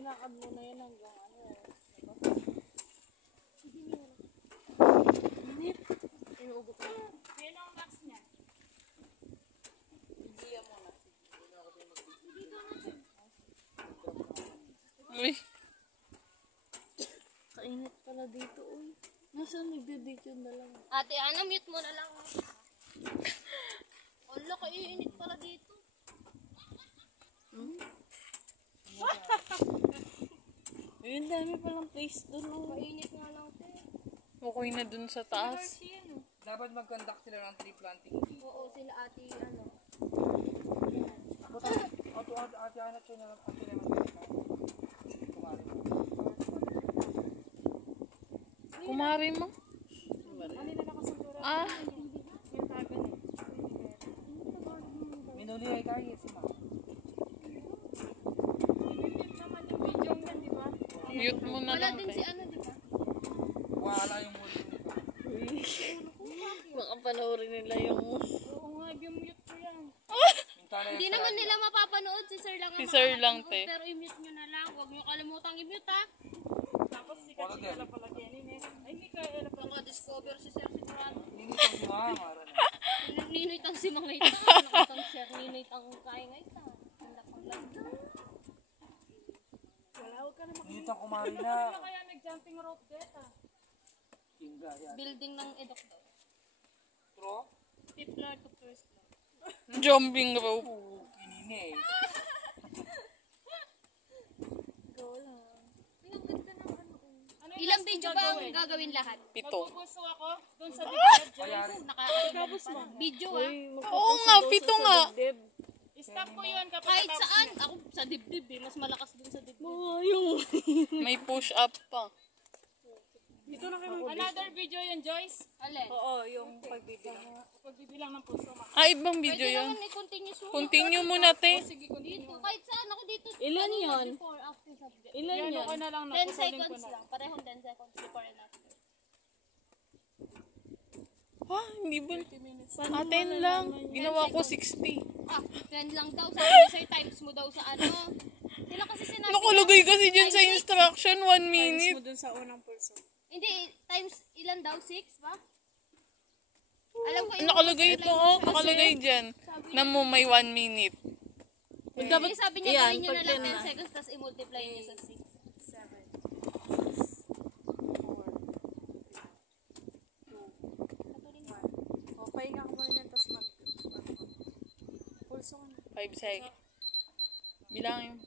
Linakad mo na yan hanggang ano. Init. Inuubo ko. Yan ang max niya. Igiya mo na. Uy. Kainit pala dito, uy. Nasaan nagde-date yung dalawa? Ate Ana, mute mo na lang. Wala, kaiinit pala dito. Ayun, dami palang place doon, oh. Kainit nga lang, te. Okay na dun sa taas. Dapat mag-conduct sila ng tree planting. Oo, sila ate, ano. Ate Ana, siya na lang. Ate naman. Kumari mo? Ah, Minuli ay kaya si Ma. mute mo na Wala lang. din si ano, di ba? Wala yung muli. Baka panoorin nila yung... Oo nga, mute ko yan. Hindi Hindi naman nila mapapanood, si Sir lang ang Si Sir lang, makakapanood, te. Pero i-mute nyo na lang, huwag nyo kalimutang i-mute, ha? Tapos si Kachikala pala Kenny. Ay, hindi ka ela pala. Naka-discover si Sir sigurado. Hindi ko si Ma. Mara na. Ninoy tang si Mang Ngaita. Nakatang Sir, ninoy tang kay Ngaita. Ang lakang lang. Wala, huwag ka na Hindi itong kumari na. kaya nag-jumping rope death, ah. Kinga, yan. Building ng edok daw. Pro? 5th floor to 1st floor. Jumping rope. Kinini eh. Go lang. Ilang video ba ang gagawin lahat? 7. Magpupuso ako doon sa Kayari. Nakakailan pa. Video, ha? Oo nga, 7 nga. Stop ko yun kapag Kahit saan. Ako sa dibdib, eh. Mas malakas dun sa dibdib. yung... May push up pa. Dito na kayo. Another video yun, Joyce. Alin? Oo, yung pagbibilang. Pagbibilang ng puso. Ah, ibang video Pwede yun. naman may continuous mo. Continue mo na, te. Sige, Dito, kahit saan ako dito. Ilan Ano yun? Before, after subject. Ilan Yan yan? ako na lang. 10 naputulin ko seconds na. lang. Parehong 10 seconds before and after. Ah, hindi ba? Ah, 10 lang. Ginawa ko 60. Ah, 10 lang daw. Sabi ni Sir, times mo daw sa ano. Sila kasi sinabi. Nakalagay kasi dyan sa instruction, 1 Times minute. mo dun sa unang pulso. Hindi, times ilan daw? 6 ba? Alam ko Nakalagay ito, oh. Nakalagay dyan. Na mo may 1 minute. Dapat sabi niya gawin nyo na pag lang 10 10 seconds tapos i-multiply niyo sa 6. 7, 4, 3, 2, 1. O, pahinga ko muna dyan, tapos pulso ko na. 5 seconds. Bilangin.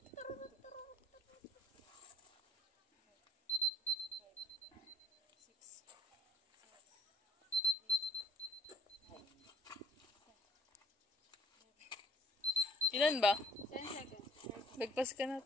Ilan ba? 10 seconds. Lagpas ka na.